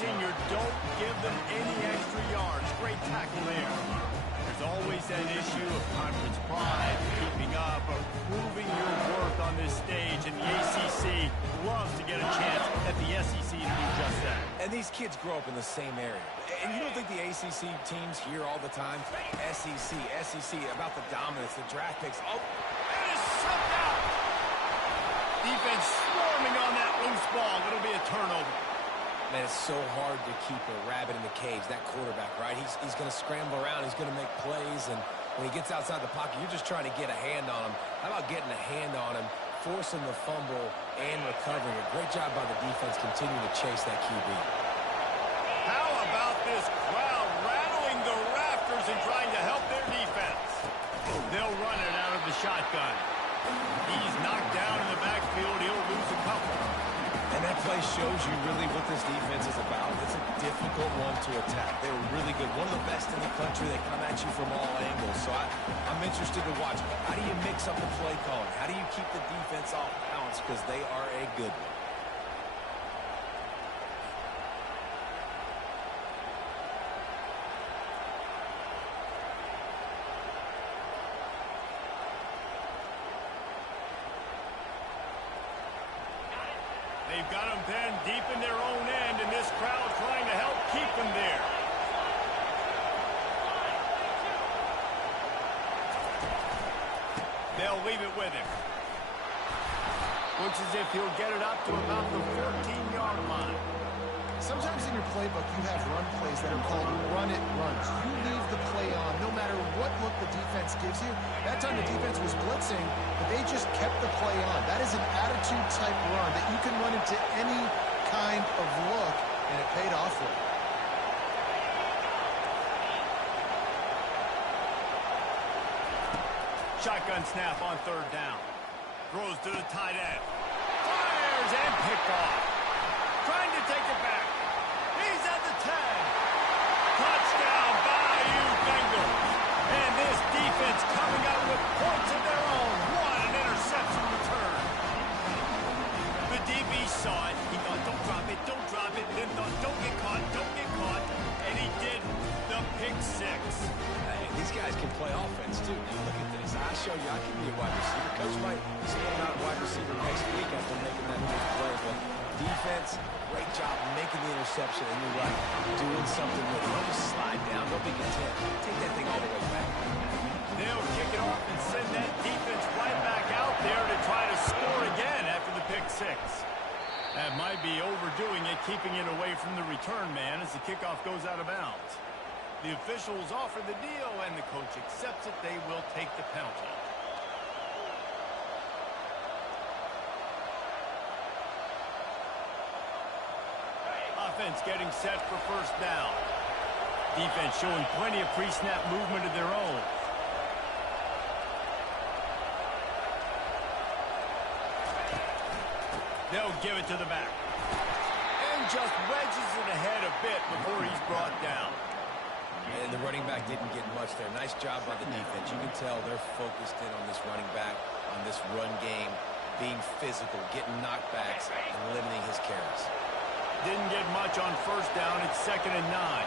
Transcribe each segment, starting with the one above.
senior, don't give them any extra yards. Great tackle there. There's always that issue of conference pride, keeping up, or proving your worth on this stage, and the ACC loves to get a chance at the SEC to do just that. And these kids grow up in the same area. And you don't think the ACC teams hear all the time, SEC, about the dominance, the draft picks. Oh, it is sucked out. Defense swarming on that loose ball. It'll be a turnover. Man, it's so hard to keep a rabbit in the cage, that quarterback, right? He's going to scramble around. He's going to make plays. And when he gets outside the pocket, you're just trying to get a hand on him. How about getting a hand on him, forcing the fumble, and recovering? A great job by the defense continuing to chase that QB. How about this crowd rattling the rafters and trying to help their defense? They'll run it out of the shotgun. He's knocked down in the backfield. He'll lose a couple. And that play shows you really what this defense is about. It's a difficult one to attack. They were really good. One of the best in the country. They come at you from all angles. So I'm interested to watch. How do you mix up the play calling? How do you keep the defense off balance? Because they are a good one. They've got them then deep in their own end, and this crowd trying to help keep them there. They'll leave it with him. Looks as if he'll get it up to about the 14-yard line. Sometimes in your playbook, you have run plays that are called run-it runs. You leave the play on no matter what look the defense gives you. That time the defense was blitzing, but they just kept the play on. That is an attitude-type run that you can run into any kind of look, and it paid off for them. Shotgun snap on third down. Throws to the tight end. Fires and picked off. Trying to take it back. He's at the 10. Touchdown, Bayou Bengals. And this defense coming out with points of their own. What an interception return. The DB saw it. He thought, don't drop it, don't drop it. Then thought, don't get caught, don't get caught. And he did the pick six. Hey, these guys can play offense, too. You look at this. I show you I can be a wide receiver. Coach might see him out wide receiver next week after making that big play. But defense, great job making the interception. And you're right, doing something with it. Don't just slide down. Don't be content. Take that thing all the way back. They'll kick it off and send that defense right back out there to try to score again after the pick six. That might be overdoing it, keeping it away from the return man as the kickoff goes out of bounds. The officials offer the deal, and the coach accepts it. They will take the penalty. Offense getting set for first down. Defense showing plenty of pre-snap movement of their own. They'll give it to the back. And just wedges it ahead a bit before he's brought down. And the running back didn't get much there. Nice job by the defense. You can tell they're focused in on this running back, on this run game, being physical, getting knockbacks, and limiting his carries. Didn't get much on first down. It's 2nd and 9.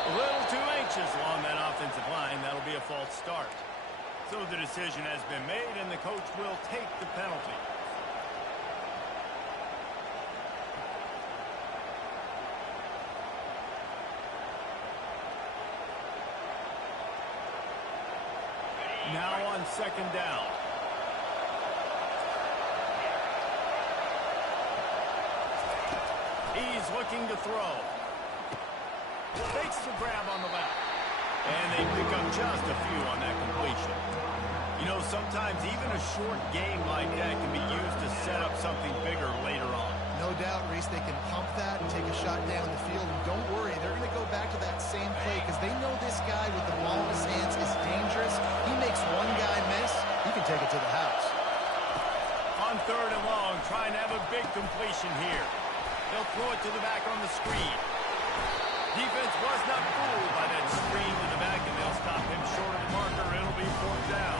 A little too anxious along that offensive line. That'll be a false start. So the decision has been made, and the coach will take the penalty. Now on 2nd down. He's looking to throw. Fakes the grab on the left. And they pick up just a few on that completion. You know, sometimes even a short game like that can be used to set up something bigger later on. No doubt, Reese, they can pump that and take a shot down the field. And don't worry, they're going to go back to that same play because they know this guy with the ball in his hands is dangerous. take it to the house. On third and long, trying to have a big completion here. They'll throw it to the back on the screen. Defense was not fooled by that screen to the back, and they'll stop him short of the marker. It'll be fourth down.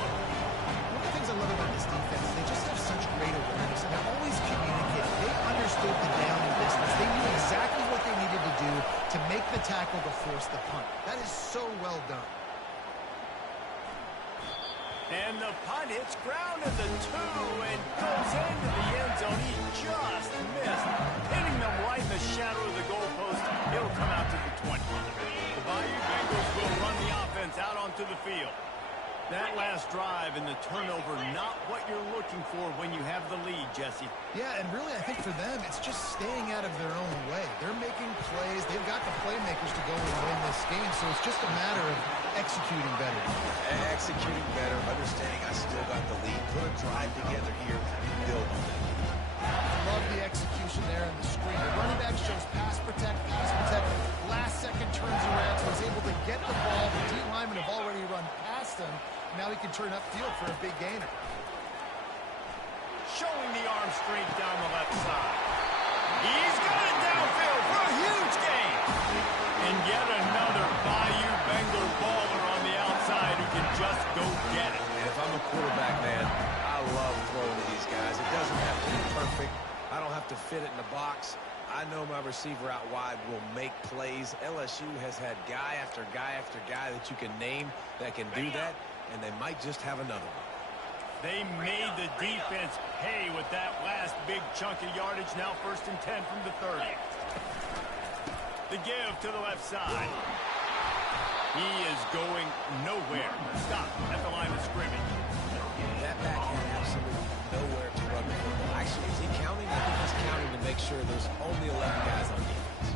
One of the things I love about this defense, they just have such great awareness, and they're always communicating. They understood the down and distance. They knew exactly what they needed to do to make the tackle to force the punt. That is so well done. And the punt hits ground at the 2 and goes into the end zone. He just missed, hitting them right in the shadow of the goalpost. It'll come out to the 20. The Bayou Bengals will run the offense out onto the field. That last drive and the turnover, not what you're looking for when you have the lead, Jesse. Yeah, and really, I think for them, it's just staying out of their own way. They're making plays. They've got the playmakers to go and win this game, so it's just a matter of executing better. Executing better, understanding I still got the lead. Put a drive together here, build on it. Love the execution there on the screen. The running back shows pass protect. Last second turns around, so he's able to get the ball. The D linemen have already run past him. Now he can turn upfield for a big gainer. Showing the arm strength down the left side. He's got it downfield for a huge gain. And yet another Bayou Bengal baller on the outside who can just go get it. And if I'm a quarterback, man, I love throwing to these guys. It doesn't have to be perfect. I don't have to fit it in the box. I know my receiver out wide will make plays. LSU has had guy after guy after guy that you can name that can do that, and they might just have another one. They made the defense pay with that last big chunk of yardage. Now 1st and 10 from the 30. The give to the left side. He is going nowhere. Stop at the line of scrimmage. That back had absolutely nowhere to run the football. Actually, is he counting? I think he's counting to make sure there's only 11 guys on defense.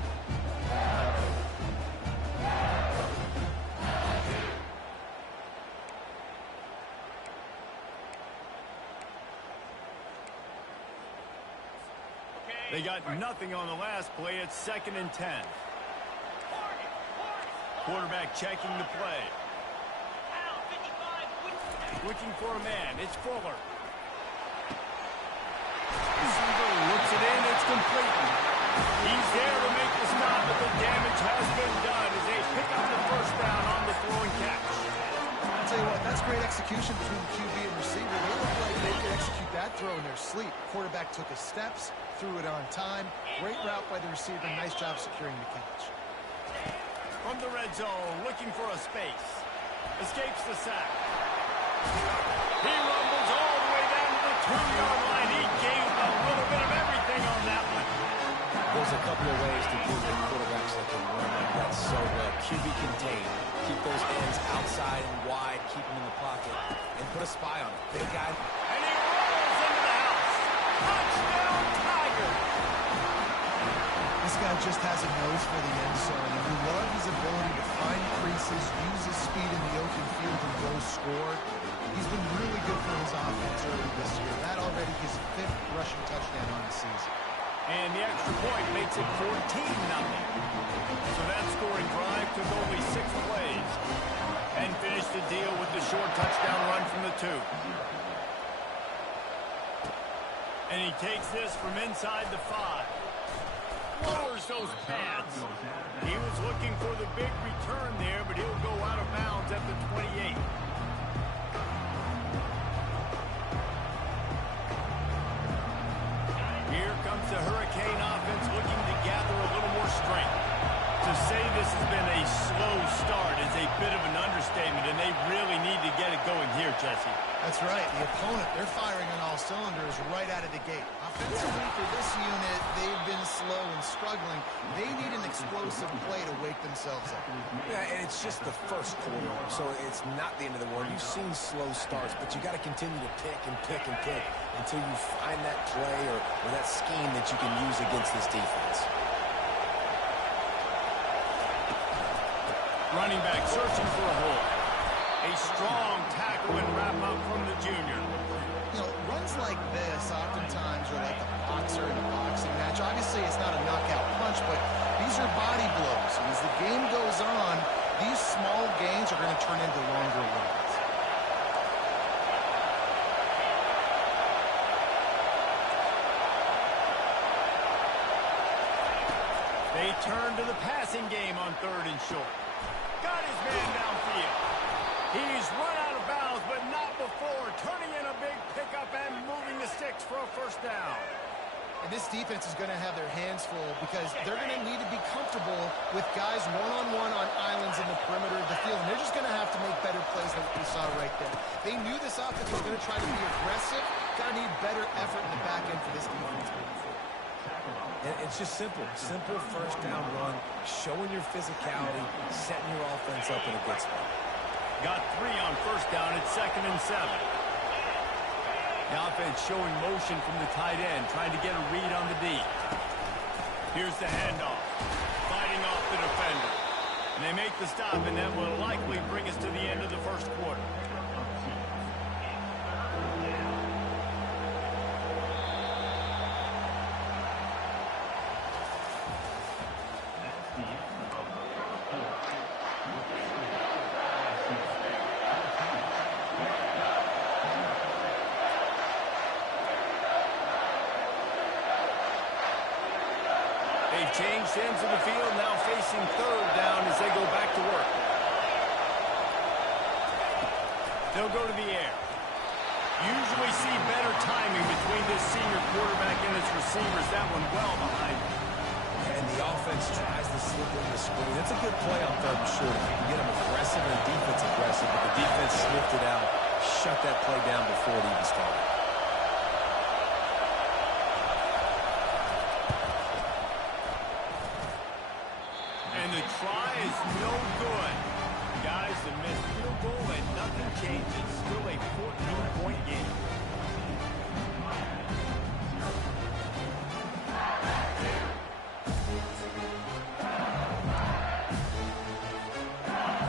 They got nothing on the last play. It's 2nd and 10. Quarterback checking the play. Looking for a man. It's Fuller. Receiver looks it in. It's complete. He's there to make the stop, but the damage has been done as they pick up the 1st down on the throw and catch. I'll tell you what, that's great execution between the QB and receiver. They look like they could execute that throw in their sleep. Quarterback took his steps, threw it on time. Great route by the receiver. Nice job securing the catch. From the red zone, looking for a space. Escapes the sack. He rumbles all the way down to the 2-yard line. He gave a little bit of everything on that one. There's a couple of ways to do with quarterbacks that can run like that so well. QB contain. Keep those ends outside and wide. Keep them in the pocket. And put a spy on it. Big guy. And he rolls into the house. Touchdown, Tigers. This guy just has a nose for the end zone, and we love his ability to find creases, use his speed in the open field, and go score. He's been really good for his offense early this year. That already his 5th rushing touchdown on the season. And the extra point makes it 14-0. So that scoring drive took only 6 plays. And finished the deal with the short touchdown run from the 2. And he takes this from inside the 5. Lowers those pads. He was looking for the big return there, but he'll go out of bounds at the 28. Here comes the Hurricane offense looking to gather a little more strength. To say this has been a slow start is a bit of an understatement, and they really need to get it going here, Jesse. That's right. The opponent, they're firing on all cylinders right out of the gate. Offensively for this unit, they've been slow and struggling. They need an explosive play to wake themselves up. Yeah, and it's just the first quarter, so it's not the end of the world. You've seen slow starts, but you got to continue to pick and pick and pick until you find that play or that scheme that you can use against this defense. Running back searching for a hole. A strong tackle and wrap-up from the junior. You know, runs like this oftentimes are like a boxer in a boxing match. Obviously, it's not a knockout punch, but these are body blows. And as the game goes on, these small gains are going to turn into longer runs. They turn to the passing game on 3rd and short. Got his man downfield. He's run out of bounds, but not before turning in a big pickup and moving the sticks for a 1st down. And this defense is going to have their hands full because they're going to need to be comfortable with guys one-on-one on islands in the perimeter of the field. And they're just going to have to make better plays than what we saw right there. They knew this offense was going to try to be aggressive. Going to need better effort in the back end for this defense moving forward. And it's just simple. Simple 1st down run, showing your physicality, setting your offense up in a good spot. Got 3 on 1st down at 2nd and 7. The offense showing motion from the tight end, trying to get a read on the D. Here's the handoff, fighting off the defender. And they make the stop, and that will likely bring us to the end of the 1st quarter. They've changed ends of the field, now facing 3rd down as they go back to work. They'll go to the air. Usually see better timing between this senior quarterback and his receivers. That one well behind him. And the offense tries to slip in the screen. It's a good play on 3rd and short. You can get them aggressive and defense aggressive, but the defense sniffed it out, shut that play down before it even started. And the try is no good. Guys, the missed field goal and nothing changes. Still a 14-point game.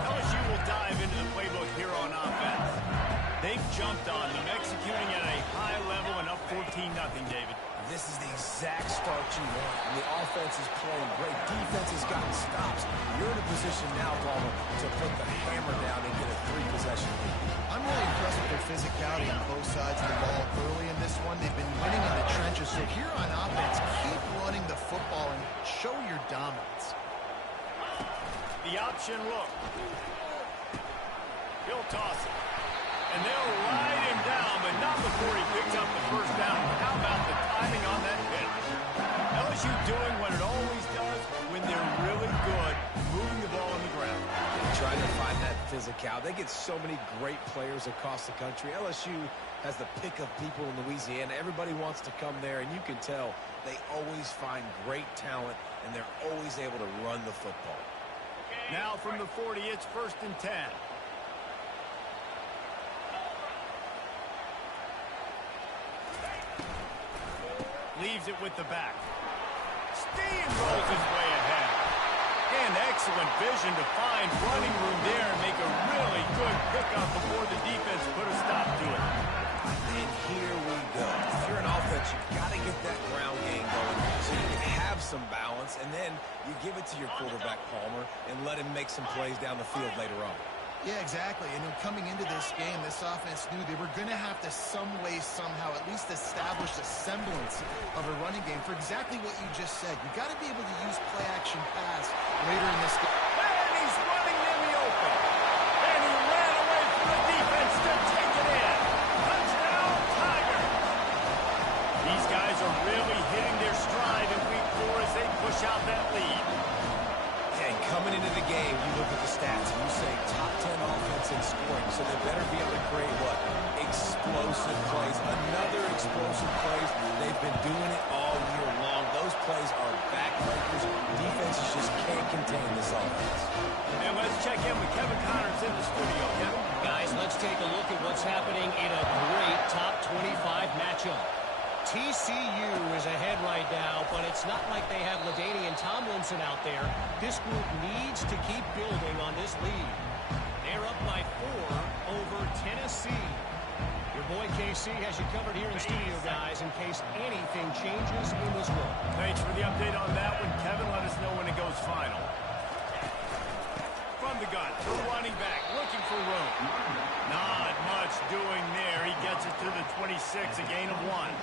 LSU will dive into the playbook here on offense. They've jumped on them, executing at a high level and up 14-0, David. This is the exact start you want. And the offense is playing great. Defense has gotten stops. You're in a position now, Palmer, to put the hammer down and get a 3-possession lead. I'm really impressed with their physicality on both sides of the ball early in this one. They've been winning in the trenches. So here on offense, keep running the football and show your dominance. The option look. He'll toss it. And they'll ride him down, but not before he picks up the 1st down. How about the timing on that pitch? LSU doing what it always does when they're really good, moving the ball on the ground. Trying to find that physicality. They get so many great players across the country. LSU has the pick of people in Louisiana. Everybody wants to come there, and you can tell they always find great talent, and they're always able to run the football. Now from the 40, it's 1st and 10. Leaves it with the back. Steamrolls his way ahead. And excellent vision to find running room there and make a really good pickup before the defense put a stop to it. And here we go. If you're an offense, you've got to get that ground game going so you can have some balance, and then you give it to your quarterback, Palmer, and let him make some plays down the field later on. Yeah, exactly. And then coming into this game, this offense knew they were going to have to some way, somehow, at least establish a semblance of a running game for exactly what you just said. You got to be able to use play-action pass later in this game. And he's running in the open. And he ran away from the defense to take it in. Touchdown, Tiger. These guys are really hitting their stride in week 4 as they push out that lead. And coming into the game, you look at the stats and you say top 10 offense in scoring, so they better be able to create what? Explosive plays. Another explosive plays. They've been doing it all year long. Those plays are backbreakers. Defenses just can't contain this offense. And let's check in with Kevin Connors in the studio. Kevin? Guys, let's take a look at what's happening in a great top 25 matchup. TCU is ahead right now, but it's not like they have LaDainian Tomlinson out there. This group needs to keep building on this lead. They're up by 4 over Tennessee. Your boy KC has you covered here in studio, guys, in case anything changes in this one. Thanks for the update on that one, Kevin. Let us know when it goes final. From the gun, to running back, looking for room. Not much doing there. He gets it to the 20. 26, a gain of 1.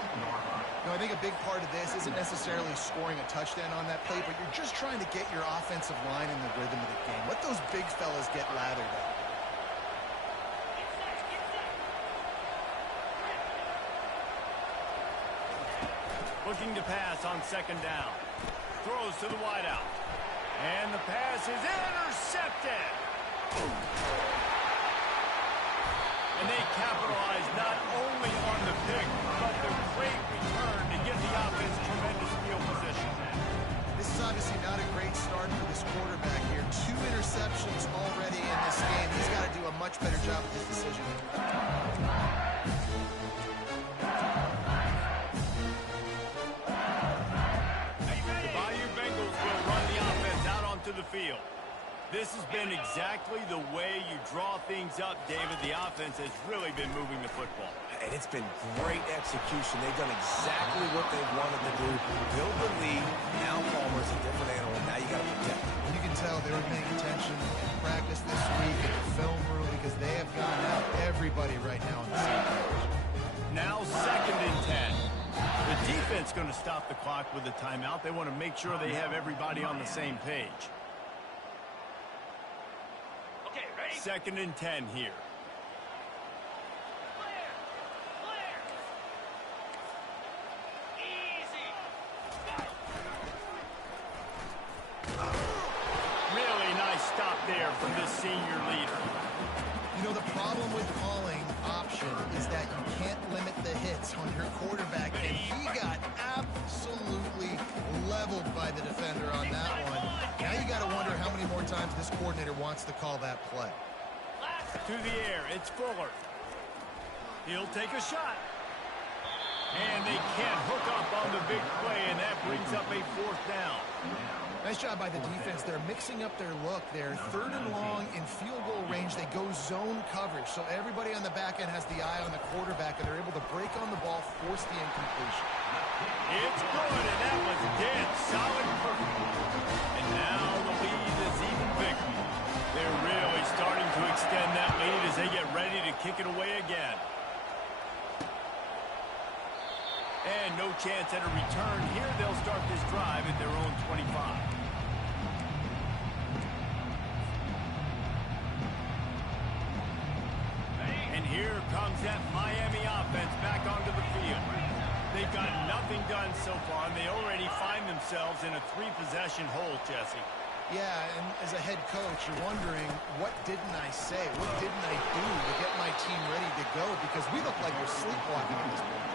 I think a big part of this isn't necessarily scoring a touchdown on that play, but you're just trying to get your offensive line in the rhythm of the game. Let those big fellas get lathered up. Looking to pass on 2nd down. Throws to the wideout. And the pass is intercepted. And they capitalize not only on the pick, but the great return to give the offense tremendous field position. This is obviously not a great start for this quarterback here. 2 interceptions already in this game. He's got to do a much better job with his decision. The Bayou Bengals will run the offense out onto the field. This has been exactly the way you draw things up, David. The offense has really been moving the football. And it's been great execution. They've done exactly what they wanted to do. Build the lead. Now Palmer's a different animal. Now you got to protect him. You can tell they were paying attention in practice this week in the film room because they have gotten out everybody right now on the same page. Now 2nd and 10. The defense going to stop the clock with a timeout. They want to make sure they have everybody on the same page. 2nd and 10 here. Really nice stop there from the senior leader. You know, the problem with calling option is that you can't limit the hits on your quarterback, and he got absolutely leveled by the defender on that one. Now you got to wonder how many more times this coordinator wants to call that play. To the air, it's Fuller. He'll take a shot. And they can't hook up on the big play, and that brings up a 4th down. Nice job by the defense. They're mixing up their look there. 3rd and long in field goal range. They go zone coverage, so everybody on the back end has the eye on the quarterback, and they're able to break on the ball, force the incompletion. It's good, and that was dead solid perfect. And now the lead is even bigger. They're really starting to extend that lead as they get ready to kick it away again. And no chance at a return here. They'll start this drive at their own 25. And here comes that Miami offense back onto the field. They've got nothing done so far, and they already find themselves in a 3-possession hole, Jesse. Yeah, and as a head coach, you're wondering, what didn't I say? What didn't I do to get my team ready to go? Because we look like we're sleepwalking at this point.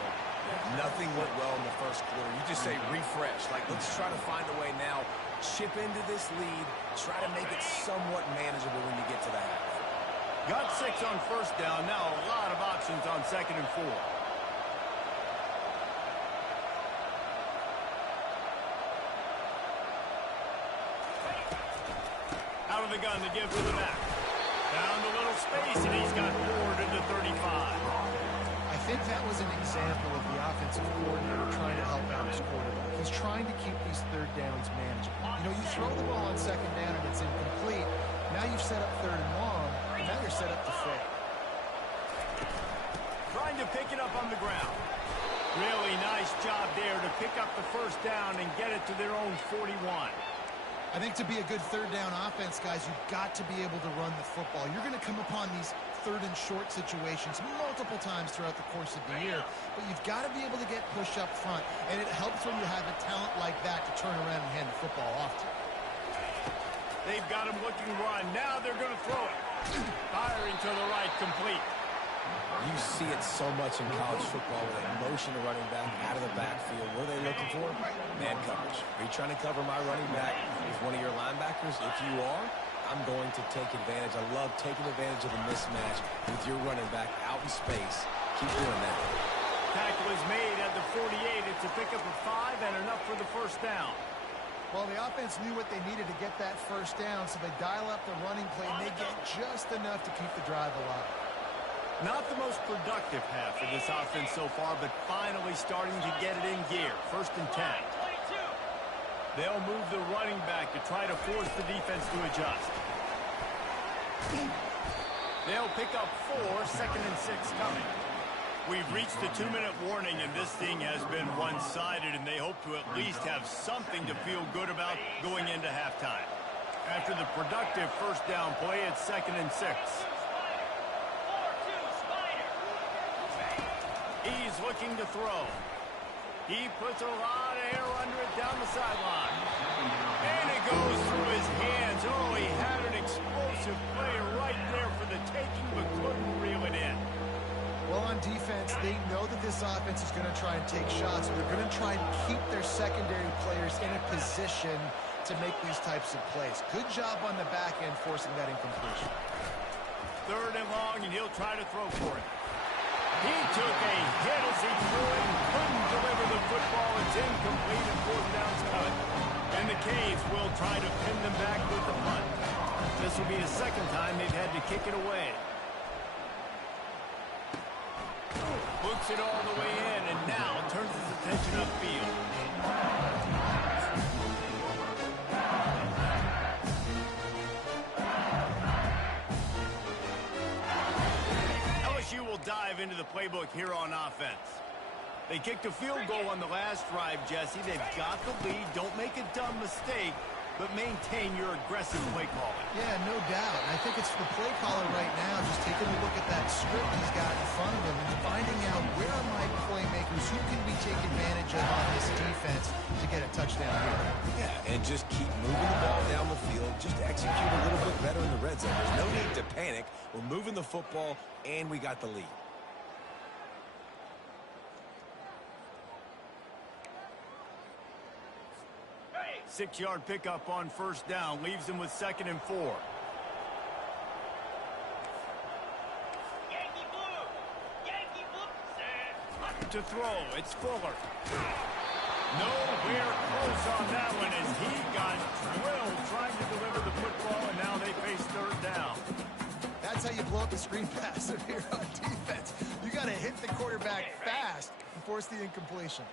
Nothing went well in the first quarter. You just say refresh. Like, let's try to find a way now. Chip into this lead. Try to make it somewhat manageable when you get to the half. Got 6 on 1st down. Now a lot of options on 2nd and 4. Out of the gun to give to the back. Found a little space, and he's got Ford into 35. I think that was an example of the offensive coordinator trying to help out his quarterback. He's trying to keep these 3rd downs manageable. You know, you throw the ball on 2nd down and it's incomplete. Now you've set up 3rd and long, and now you're set up to fail. Trying to pick it up on the ground. Really nice job there to pick up the 1st down and get it to their own 41. I think to be a good 3rd down offense, guys, you've got to be able to run the football. You're going to come upon these 3rd and short situations multiple times throughout the course of the year, but you've got to be able to get push up front, and it helps when you have a talent like that to turn around and hand the football off to. They've got him looking run. Now they're going to throw it. Firing to the right, complete. You see it so much in college football with a motion to running back out of the backfield. What are they looking for? Man coverage. Are you trying to cover my running back with one of your linebackers? If you are, I'm going to take advantage. I love taking advantage of the mismatch with your running back out in space. Keep doing that. Tackle is made at the 48. It's a pickup of 5 and enough for the 1st down. Well, the offense knew what they needed to get that 1st down, so they dial up the running play, and they get just enough to keep the drive alive. Not the most productive half of this offense so far, but finally starting to get it in gear. 1st and 10. They'll move the running back to try to force the defense to adjust. They'll pick up 4, 2nd and 6 coming. We've reached the 2-minute warning, and this thing has been one-sided, and they hope to at least have something to feel good about going into halftime. After the productive first down play, it's 2nd and 6. He's looking to throw. He puts a lot of air under it down the sideline. And it goes through his hands. Oh, he had an explosive player right there for the taking, but couldn't reel it in. Well, on defense, they know that this offense is going to try and take shots. They're going to try and keep their secondary players in a position to make these types of plays. Good job on the back end forcing that incompletion. 3rd and long, and he'll try to throw for it. He took a hit as he threw it and couldn't deliver the football. It's incomplete and 4th down's cut. And the Canes will try to pin them back with the punt. This will be the 2nd time they've had to kick it away. Hooks it all the way in, and now turns his attention upfield. LSU will dive into the playbook here on offense. They kicked a field goal on the last drive, Jesse. They've got the lead. Don't make a dumb mistake, but maintain your aggressive play calling. Yeah, no doubt. I think it's the play caller right now just taking a look at that script he's got in front of him and finding out where are my playmakers, who can we take advantage of on this defense to get a touchdown here. Yeah, and just keep moving the ball down the field. Just execute a little bit better in the red zone. There's no need to panic. We're moving the football, and we got the lead. Six-yard pickup on first down. Leaves him with 2nd and 4. Yankee blue! Yankee blue! To throw, it's Fuller. Nowhere close on that one as he got drilled trying to deliver the football, and now they face 3rd down. That's how you blow up the screen pass if you're on defense. You got to hit the quarterback fast and force the incompletion.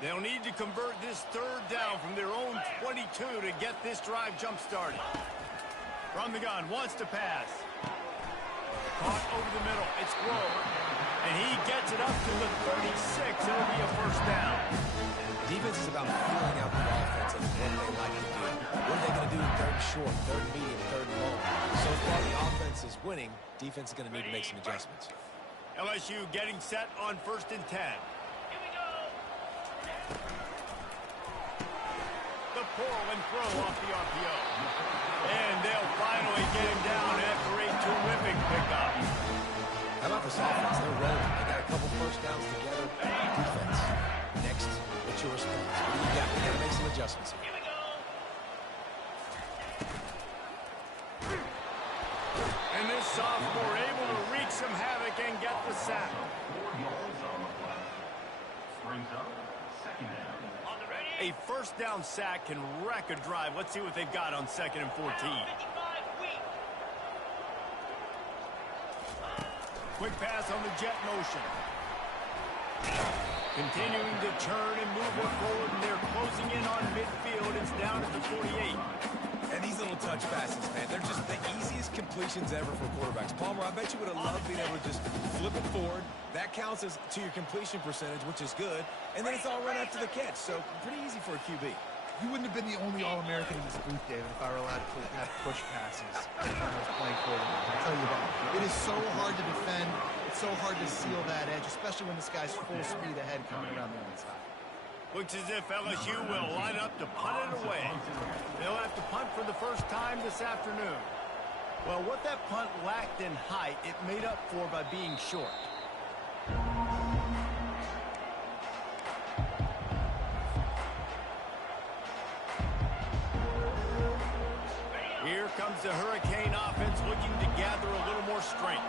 They'll need to convert this 3rd down from their own 22 to get this drive jump-started. From the gun, wants to pass. Caught over the middle. It's Grover. And he gets it up to the 36. It'll be a 1st down. Defense is about feeling out the offense and what they like to do. What are they going to do in 3rd and short, 3rd and medium, 3rd and long? So far the offense is winning. Defense is going to need to make some adjustments. LSU getting set on 1st and 10. The pull and throw off the RPO. And they'll finally get him down after a terrific pickup. How about this offense? They're rolling. They got a couple 1st downs together. Defense. Next, what's your response? What do you got? We got to make some adjustments here. Here we go! And this sophomore able to wreak some havoc and get the sack. A 1st down sack can wreck a drive. Let's see what they've got on 2nd and 14. Quick pass on the jet motion. Continuing to turn and move it forward, and they're closing in on midfield. It's down at the 48. And these little touch passes, man, they're just the easiest completions ever for quarterbacks. Palmer, I bet you would have loved being able to just flip it forward. That counts as to your completion percentage, which is good. And then it's all run after the catch, so pretty easy for a QB. You wouldn't have been the only All-American in this booth, David, if I were allowed to have push passes when I was playing quarterback. I'll tell you that. It is so hard to defend. It's so hard to seal that edge, especially when this guy's full speed ahead coming around the inside. Looks as if LSU will line up to punt it away. They'll have to punt for the first time this afternoon. Well, what that punt lacked in height, it made up for by being short. Here comes the Hurricane offense looking to gather a little more strength.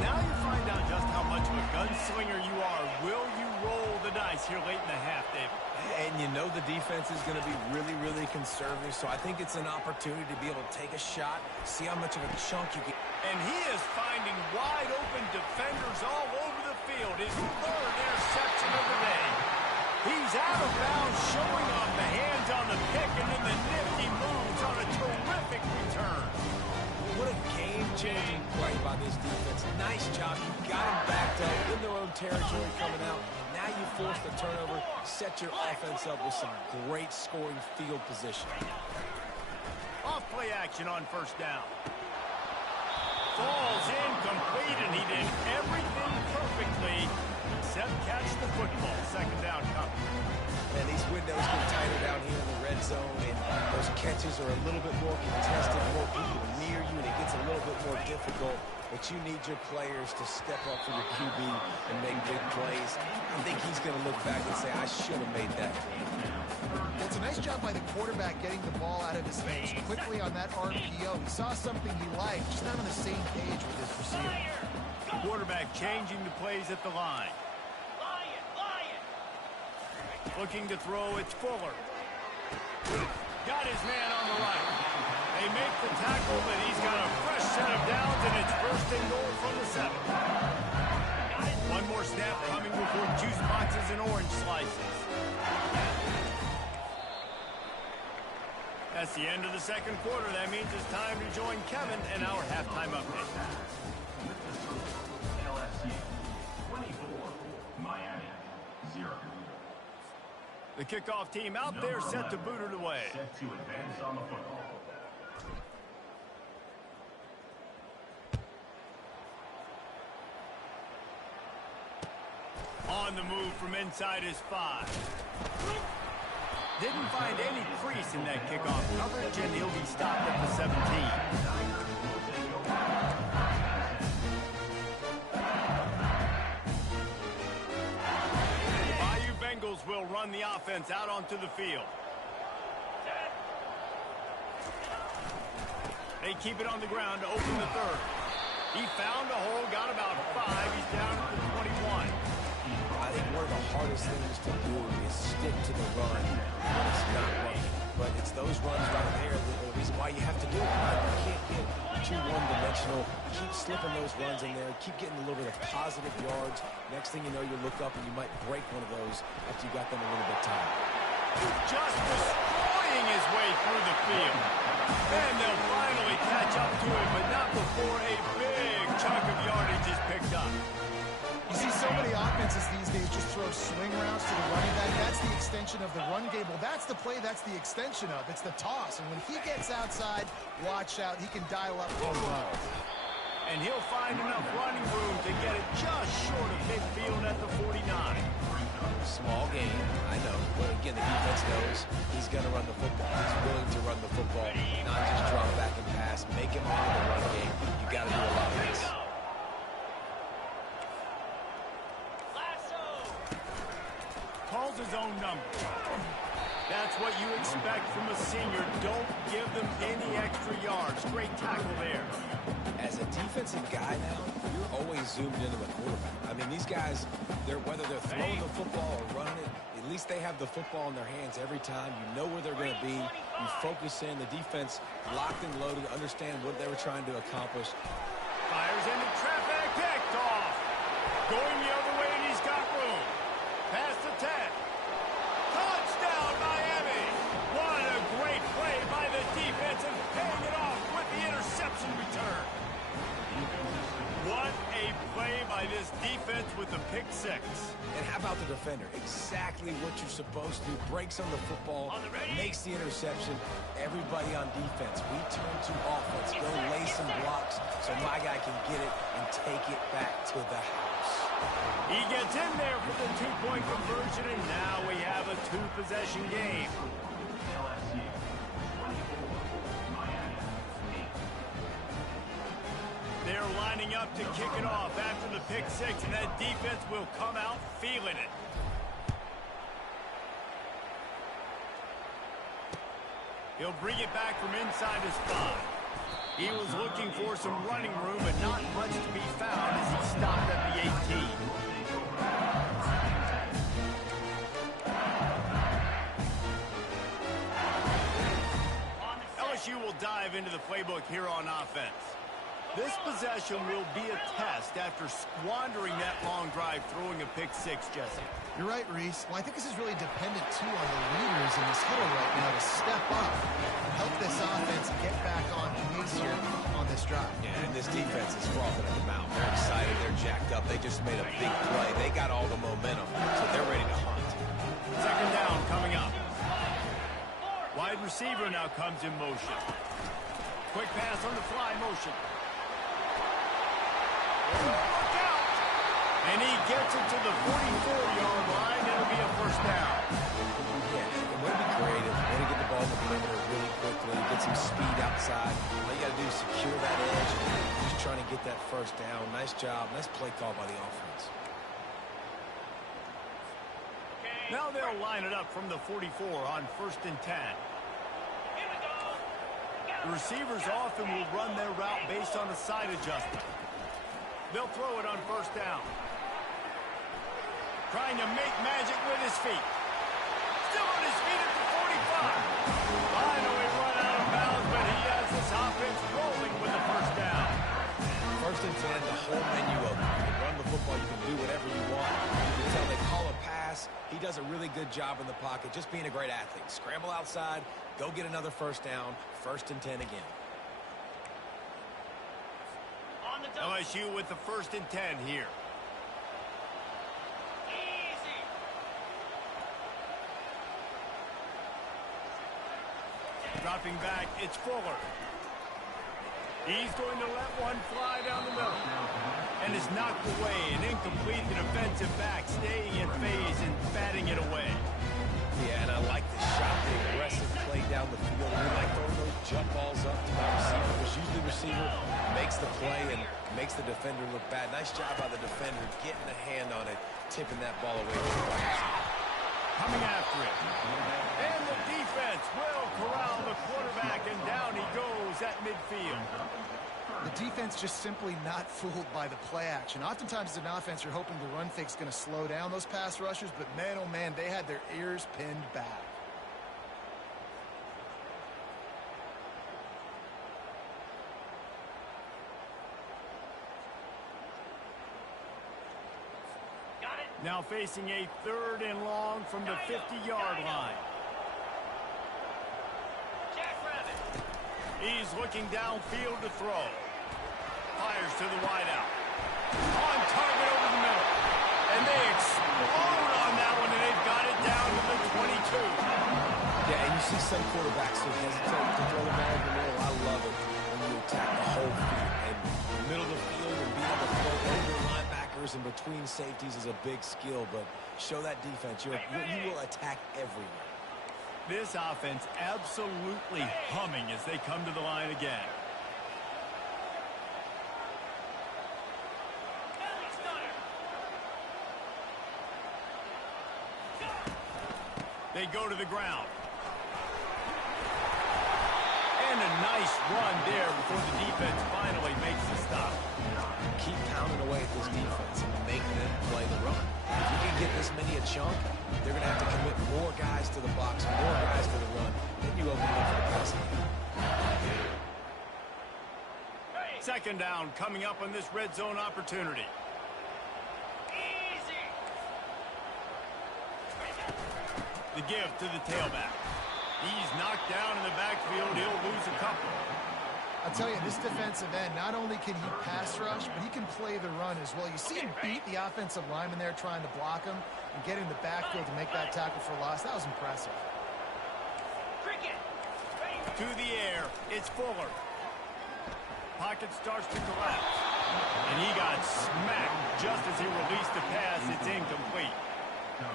Now you find out just how much of a gunslinger you are. Will you roll the dice here late in the half, David? And you know the defense is going to be really, really conservative, so I think it's an opportunity to be able to take a shot, see how much of a chunk you can. And he is finding wide open defenders all over the field. His 3rd interception of the day. He's out of bounds, showing off the hands on the pick, and then the nifty moves on a terrific return. What a game Game-changing play by this defense. Nice job. You got them backed up in their own territory coming out. Now you force the turnover, set your offense up with some great scoring field position. Off play action on first down. Falls incomplete, and he did everything perfectly except catch the football. Second down coming. And these windows get tighter down here in the red zone, and those catches are a little bit more contested, more people near you, and it gets a little bit more difficult. But you need your players to step up for your QB and make big plays. I think he's going to look back and say, I should have made that. It's a nice job by the quarterback getting the ball out of his hands quickly on that RPO. He saw something he liked, just not on the same page with his receiver. Quarterback changing the plays at the line. Looking to throw, it's Fuller. Got his man on the right. They make the tackle, but he's got a fresh set of downs, and it's first and goal from the 7. One more snap coming before juice boxes and orange slices. That's the end of the second quarter. That means it's time to join Kevin and our halftime update. LSU 24, Miami 0. The kickoff team out there set to boot it away. Set to advance on the football. On the move from inside his 5. Didn't find any crease in that kickoff coverage, and he'll be stopped at the 17. The Bayou Bengals will run the offense out onto the field. They keep it on the ground to open the third. He found a hole, got about 5. He's down at the 21. I think one of the hardest things to do is stick to the run when it's not working. But it's those runs right there that the reason why you have to do it. You can't get too one-dimensional. Keep slipping those runs in there. Keep getting a little bit of positive yards. Next thing you know, you look up and you might break one of those after you got them a little bit tired. Just destroying his way through the field. And they'll finally catch up to him, but not before a big chunk of yardage is picked up. You see so many offenses these days just throw swing routes to the running back. That's the extension of the run game. Well, that's the play that's the extension of. It's the toss. And when he gets outside, watch out. He can dial up home run. And he'll find enough running room to get it just short of midfield at the 49. Small game, I know. But again, the defense knows he's going to run the football. He's willing to run the football, not just drop back and pass. Make him out of the run game. You got to do a lot of this. Calls his own number. That's what you expect from a senior. Don't give them any extra yards. Great tackle there. As a defensive guy now, you're always zoomed into the quarterback. I mean, these guys, whether they're throwing the football or running it, at least they have the football in their hands every time. You know where they're going to be. You focus in. The defense locked and loaded, understand what they were trying to accomplish. Fires into traffic, picked off. Going the other way, and he's got room. Past the 10. Touchdown, Miami. What a great play by the defense, and paying it off with the interception return. What a play by this defense with the pick 6. And how about the defender? Exactly what you're supposed to do. Breaks on the football, makes the interception. Everybody on defense, we turn to offense. Go lay some blocks so my guy can get it and take it back to the house. He gets in there for the 2-point conversion, and now we have a 2-possession game. LSU 24, Miami 8. They're lining up to kick it off after the pick 6, and that defense will come out feeling it. He'll bring it back from inside his 5. He was looking for some running room, but not much to be found as he stopped at the 18. LSU will dive into the playbook here on offense. This possession will be a test after squandering that long drive, throwing a pick six, Jesse. You're right, Reese. Well, I think this is really dependent, too, on the leaders in this huddle right now to step up and help this offense get back on pace here on this drive. Yeah, and this defense is frothing at the mouth. They're excited. They're jacked up. They just made a big play. They got all the momentum, so they're ready to hunt. Second down coming up. Wide receiver now comes in motion. Quick pass on the fly motion. Look out! And he gets it to the 44-yard line. It'll be a first down. Yeah, and way to be creative. Way to get the ball in the perimeter really quickly. Get some speed outside. All you got to do is secure that edge. And just trying to get that first down. Nice job. Nice play call by the offense. Now they'll line it up from the 44 on 1st and 10. The receivers often will run their route based on a side adjustment. They'll throw it on 1st down. Trying to make magic with his feet. Still on his feet at the 45. Finally run out of bounds, but he has this offense rolling with the 1st down. 1st and 10, the whole menu open. You can run the football, you can do whatever you want. You can tell they call a pass. He does a really good job in the pocket, just being a great athlete. Scramble outside, go get another 1st down, 1st and 10 again. LSU with the 1st and 10 here. Easy. Dropping back, it's Fuller. He's going to let one fly down the middle. And is knocked away and incomplete. The defensive back staying in phase and batting it away. Yeah, and I like the shot, the aggressive play down the field. We like throwing those jump balls up to my receiver, because usually the receiver makes the play and makes the defender look bad. Nice job by the defender getting a hand on it, tipping that ball away from the wide receiver. Coming after it. And the defense will corral the quarterback, and down he goes at midfield. The defense just simply not fooled by the play action. Oftentimes as an offense, you're hoping the run fake's going to slow down those pass rushers, but man, oh man, they had their ears pinned back. Got it. Now facing a 3rd and long from the 50-yard line. Jackrabbit. He's looking downfield to throw. Fires to the wideout. On target over the middle. And they explode on that one, and they've got it down to the 22. Yeah, and you see some quarterbacks who hesitate to throw the ball in the middle. I love it when you attack the whole field. And middle of the field and being able to throw over linebackers and between safeties is a big skill, but show that defense. You will attack everywhere. This offense absolutely humming as they come to the line again. Belly stunner. They go to the ground. And a nice run there before the defense finally makes the stop. Keep pounding away at this defense and make them play the run. If you can get this many a chunk, they're going to have to commit more guys to the box, more guys to the run. Then you open up for the passing game. 2nd down coming up on this red zone opportunity. Easy. The give to the tailback. He's knocked down in the backfield. He'll lose a couple. I'll tell you, this defensive end, not only can he pass rush, but he can play the run as well. You see him beat the offensive lineman there trying to block him and get in the backfield to make that tackle for loss. That was impressive. Cricket. To the air, it's Fuller. Pocket starts to collapse. And he got smacked just as he released the pass. It's incomplete.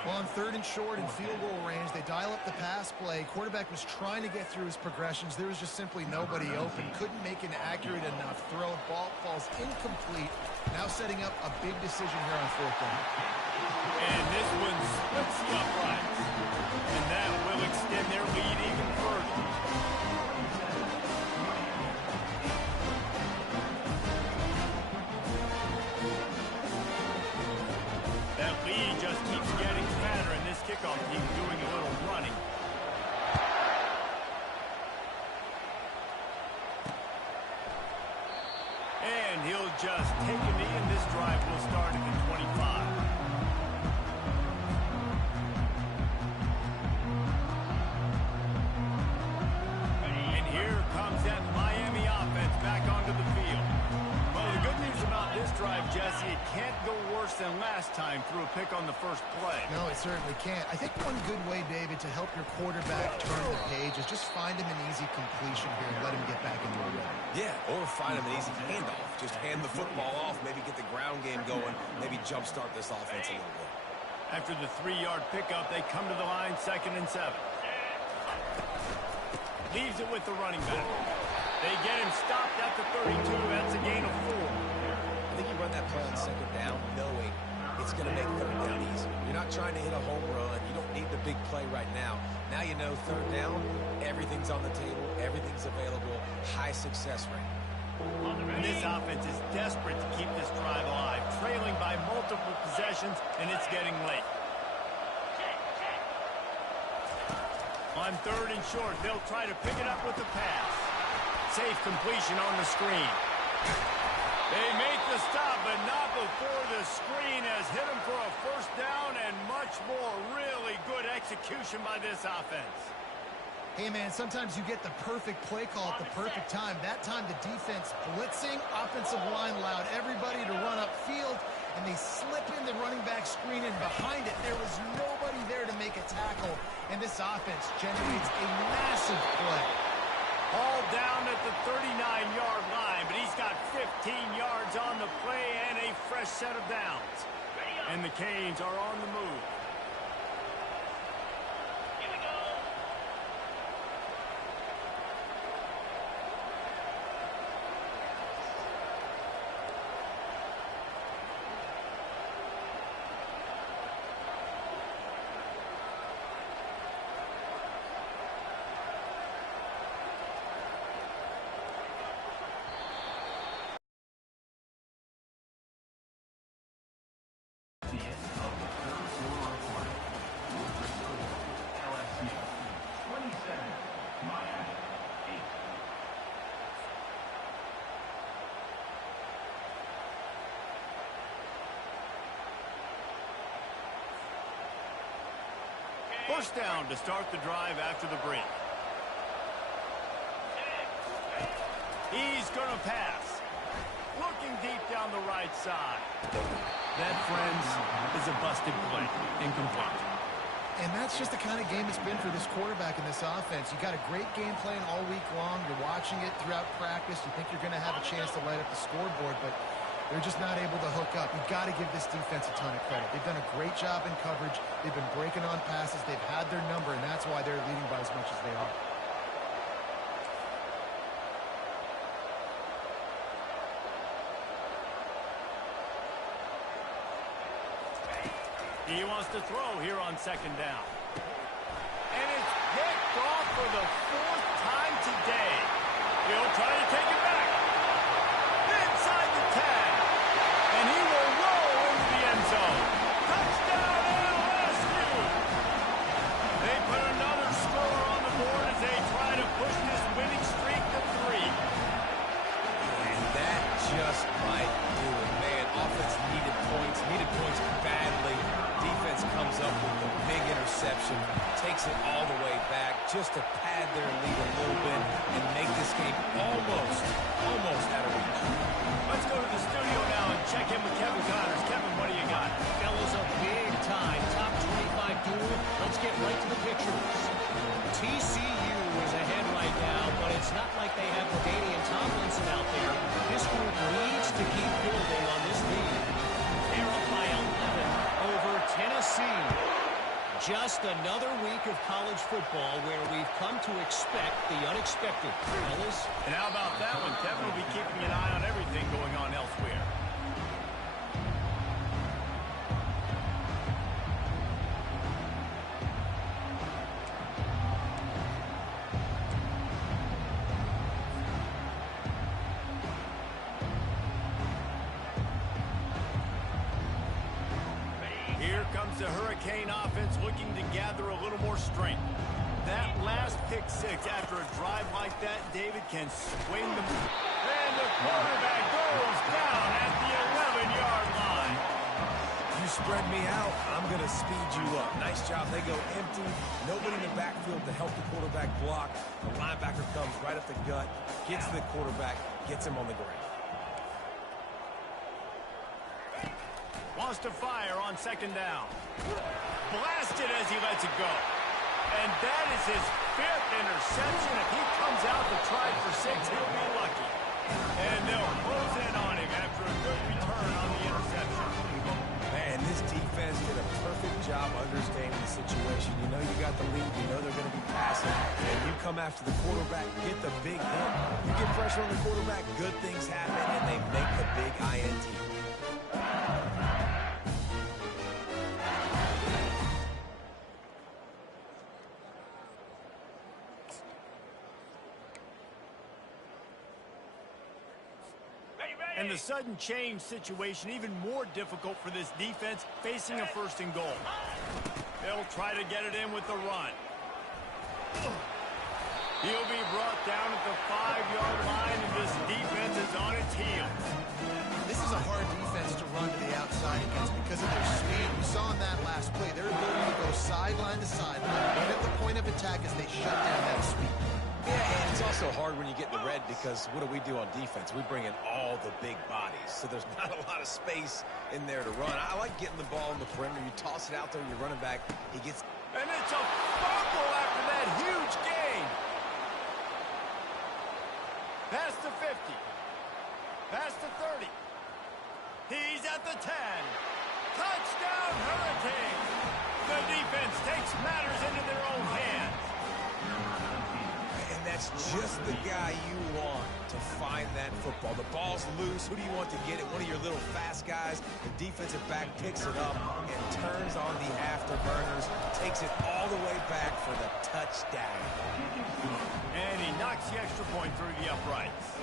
Well, on 3rd and short in field goal range, they dial up the pass play. Quarterback was trying to get through his progressions. There was just simply nobody open. Couldn't make an accurate enough throw. Ball falls incomplete. Now setting up a big decision here on 4th down. And this one splits the uprights. And that will extend their lead even further. That lead just keeps getting fatter, and this kickoff team doing a little running. just take a knee, and this drive will start at the 25. And here comes that Miami offense back onto the field. Well, the good news about this drive, Jesse, it can't go worse than last time through a pick on the first play. No, it certainly can't. I think one good way, David, to help your quarterback turn the page is just find him an easy completion here and let him get back into the rhythm. Yeah, or find him an easy handoff. Just hand the football off, maybe get the ground game going, maybe jumpstart this offense a little bit. After the 3-yard pickup, they come to the line, 2nd and 7. Leaves it with the running back. They get him stopped at the 32. That's a gain of 4. I think you run that play on 2nd down knowing it's going to make 3rd down easy. You're not trying to hit a home run. You don't need the big play right now. Now you know 3rd down, everything's on the table, everything's available, high success rate. And this offense is desperate to keep this drive alive, trailing by multiple possessions, and it's getting late. On 3rd and short, they'll try to pick it up with the pass. Safe completion on the screen. They make the stop, but not before the screen has hit them for a 1st down and much more. Really good execution by this offense. Hey, man, sometimes you get the perfect play call at the perfect time. That time the defense blitzing, offensive line allowed everybody to run upfield, and they slip in the running back screen, and behind it there was nobody there to make a tackle, and this offense generates a massive play. All down at the 39-yard line, but he's got 15 yards on the play and a fresh set of downs. And the Canes are on the move. Here we go. The end of the 3rd quarter of play. LSU 27, Miami 8. First down to start the drive after the break. He's going to pass. Looking deep down the right side. That, friends, is a busted play. Incomplete. And that's just the kind of game it's been for this quarterback in this offense. You got a great game plan all week long. You're watching it throughout practice. You think you're going to have a chance to light up the scoreboard, but they're just not able to hook up. You've got to give this defense a ton of credit. They've done a great job in coverage. They've been breaking on passes. They've had their number, and that's why they're leading by as much as they are. He wants to throw here on 2nd down. And it's picked off for the 4th time today. He'll try to take it back. Inside the 10. And he will roll into the end zone. Touchdown LSU. They put another score on the board as they try to push this winning streak to 3. And that just might do it, man. Offense needed points badly. Defense comes up with the big interception, takes it all the way back just to pad their lead a little bit and make this game almost out of reach. Let's go to the studio now and check in with Kevin Connors. Kevin, what do you got? Fellas, a big-time top 25 duel. Let's get right to the pictures. TCU is ahead right now, but it's not like they have LaDainian Tomlinson out there. This group needs to keep building on this lead. They're up by 11 over Tennessee. Just another week of college football where we've come to expect the unexpected. Fellas, And how about that one? Kevin will be keeping an eye on everything going on elsewhere. Here comes the Hurricane offense looking to gather a little more strength. That last pick 6 after a drive like that, David, can swing the... And the quarterback goes goes down at the 11-yard line. You spread me out, I'm going to speed you up. Nice job. They go empty. Nobody in the backfield to help the quarterback block. The linebacker comes right up the gut, gets to the quarterback, gets him on the ground. Wants to fire on second down. Blasted as he lets it go. And that is his 5th interception. If he comes out to try for 6, he'll be lucky. And they'll close in on him after a good return on the interception. Man, this defense did a perfect job understanding the situation. You know you got the lead. You know they're going to be passing. And you come after the quarterback, get the big hit. You get pressure on the quarterback, good things happen, and they make the big INT. And the sudden change situation even more difficult for this defense facing a 1st and goal. They'll try to get it in with the run. He'll be brought down at the 5-yard line, and this defense is on its heels. This is a hard defense to run to the outside against because of their speed. We saw in that last play, their ability to go sideline to sideline, right at the point of attack as they shut down that speed. Yeah, and it's also hard when you get in the red because what do on defense? We bring in all the big bodies, so there's not a lot of space in there to run. I like getting the ball on the perimeter. You toss it out there, you're running back. He gets... And it's a fumble after that huge gain. Past the 50. Past the 30. He's at the 10. Touchdown, Hurricane. The defense takes matters into their own hands. And that's just the guy you want to find that football. The ball's loose. Who do you want to get it? One of your little fast guys. The defensive back picks it up and turns on the afterburners. Takes it all the way back for the touchdown. And he knocks the extra point through the uprights.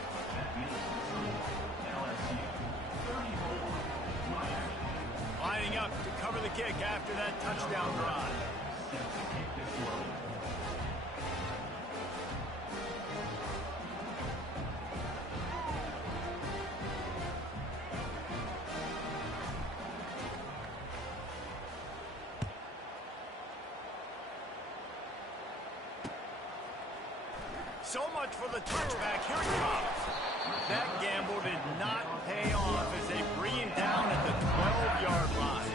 Lining up to cover the kick after that touchdown drive. So much for the touchback. Here he comes. That gamble did not pay off as they bring him down at the 12-yard line.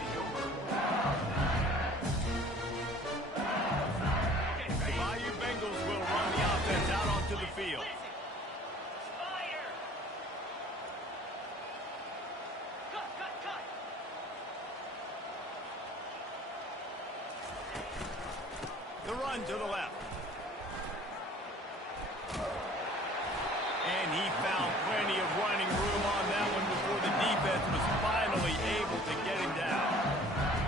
The Bayou Bengals will run the offense out onto the field. Fire! Cut! The run to the left. And he found plenty of running room on that one before the defense was finally able to get him down.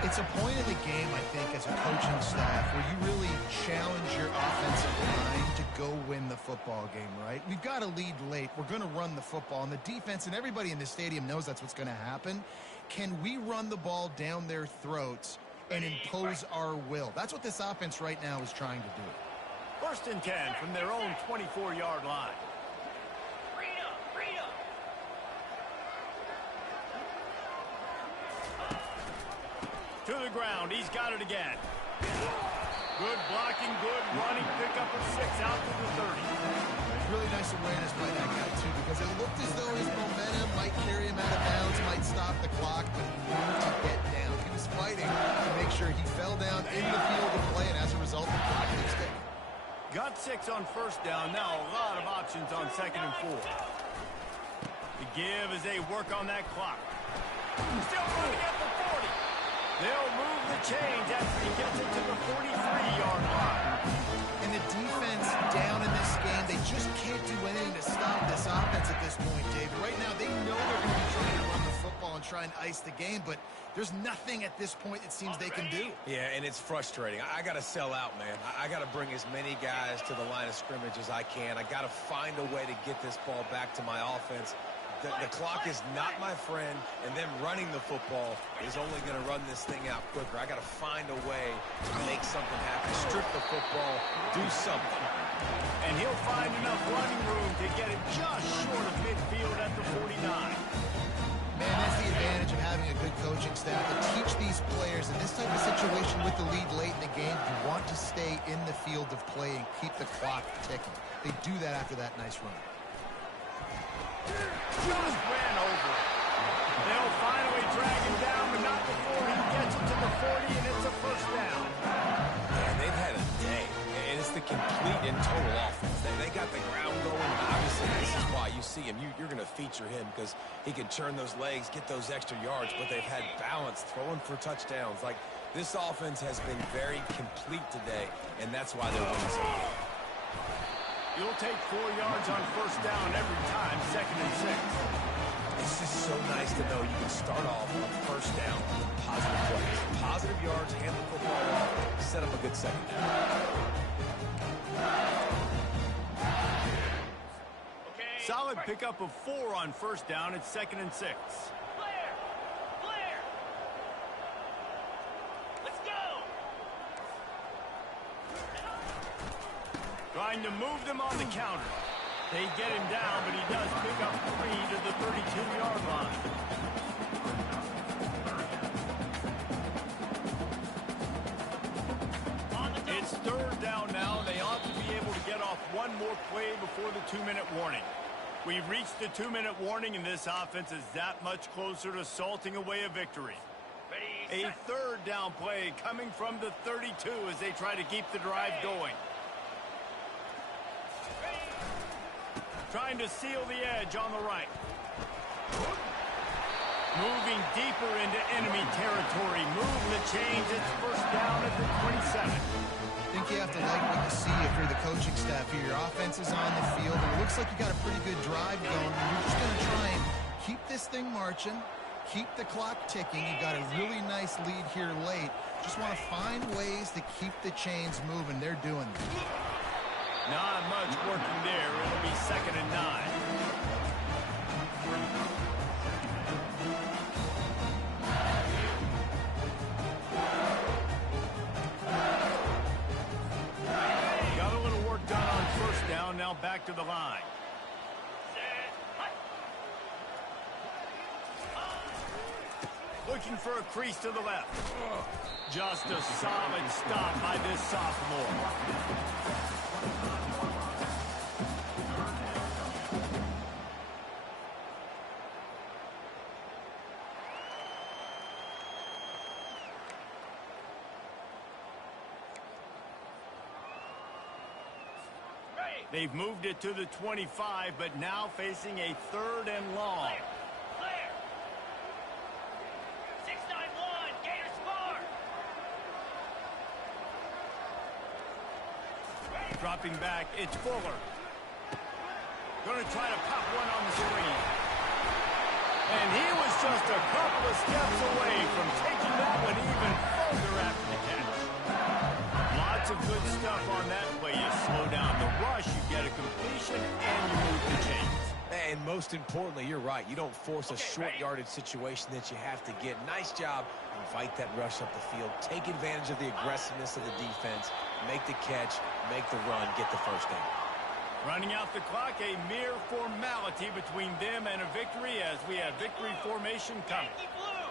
It's a point in the game, I think, as a coaching staff where you really challenge your offensive line to go win the football game, right? We've got to lead late. We're going to run the football. And the defense and everybody in the stadium knows that's what's going to happen. Can we run the ball down their throats and impose our will? That's what this offense right now is trying to do. 1st and 10 from their own 24-yard line. Freedom! To the ground. He's got it again. Good blocking, good running. Pickup of 6 out to the 30. Really nice awareness by that guy, too, because it looked as though his momentum might carry him out of bounds, might stop the clock, but he knew to get down. He was fighting to make sure he fell down in the field of play, and as a result, the clock didn't stick. Got 6 on 1st down. Now a lot of options on 2nd and 4. The give as they work on that clock. Still running at the 40. They'll move the chains after he gets it to the 43-yard line. And the defense down in this game, they just can't do anything to stop this offense at this point, David. Right now, they know they're going to be trying to run the football and try and ice the game, but there's nothing at this point it seems they can do. Yeah, and it's frustrating. I got to sell out, man. I got to bring as many guys to the line of scrimmage as I can. I got to find a way to get this ball back to my offense. The clock is not my friend, and them running the football is only going to run this thing out quicker. I got to find a way to make something happen. Strip the football, do something. And he'll find enough running room to get it just short of midfield at the 49. Man, that's the advantage of having a good coaching staff to teach these players in this type of situation with the lead late in the game. You want to stay in the field of play and keep the clock ticking. They do that after that nice run. Just ran over it. They'll finally drag him down, but not before he gets it to the 40, and it's a first down. Man, they've had a day, and it's the complete and total offense. They got the ground going, and obviously this is why you see him. You're going to feature him because he can churn those legs, get those extra yards, but they've had balance, throwing for touchdowns. Like, this offense has been very complete today, and that's why they're winning so well. You'll take 4 yards on first down every time, 2nd and 6. It's just so nice to know you can start off on first down with positive plays. Positive yards, hand the football off, set up a good second down. Solid pickup of 4 on first down. It's 2nd and 6. Blair! Blair! Let's go! Trying to move them on the counter. They get him down, but he does pick up 3 to the 32-yard line. It's 3rd down now. They ought to be able to get off one more play before the 2-minute warning. We've reached the 2-minute warning, and this offense is that much closer to salting away a victory. Ready, A set. 3rd down play coming from the 32 as they try to keep the drive going. Trying to seal the edge on the right. Moving deeper into enemy territory. Move the chains. It's first down at the 27. I think you have to like what you see if you're the coaching staff here. Your offense is on the field, and it looks like you got a pretty good drive going. And you're just going to try and keep this thing marching, keep the clock ticking. You've got a really nice lead here late. Just want to find ways to keep the chains moving. They're doing that. Not much working there. It'll be 2nd and 9. Got a little work done on first down. Now back to the line. Looking for a crease to the left. Just a solid stop by this sophomore. They've moved it to the 25, but now facing a 3rd and long. Blair! 691, Gators far! Dropping back, it's Fuller. Going to try to pop one on the screen. And he was just a couple of steps away from taking that one even further after the catch. Lots of good stuff on that play. You slow down the rush, you get a completion, and you move the chains. And most importantly, you're right. You don't force a short yardage situation that you have to get. Nice job. Invite that rush up the field. Take advantage of the aggressiveness of the defense. Make the catch. Make the run. Get the first down. Running out the clock, a mere formality between them and a victory as we have victory formation coming. Yankee blue!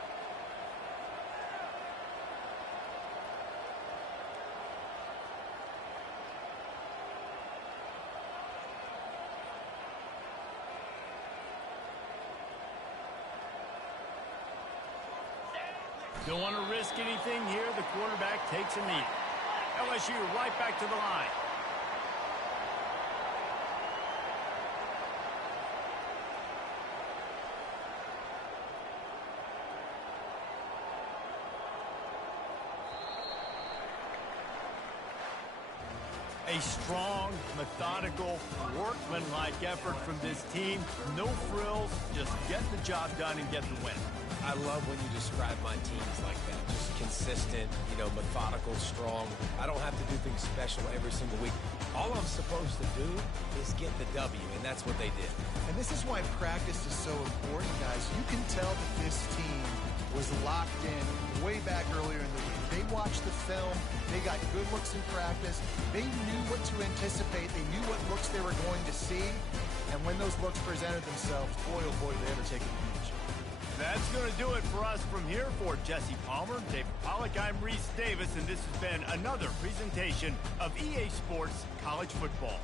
Don't want to risk anything here. The quarterback takes a knee. LSU right back to the line. A A strong, methodical, workmanlike effort from this team. No frills, just get the job done and get the win. I love when you describe my teams like that. Just consistent, methodical, strong. I don't have to do things special every single week. All I'm supposed to do is get the W, and that's what they did. And this is why practice is so important, guys. You can tell that this team was locked in way back earlier in the week. They watched the film. They got good looks in practice. They knew what to anticipate. They knew what looks they were going to see. And when those looks presented themselves, boy, oh boy, they ever take advantage. That's going to do it for us from here. For Jesse Palmer, David Pollack, I'm Reese Davis, and this has been another presentation of EA Sports College Football.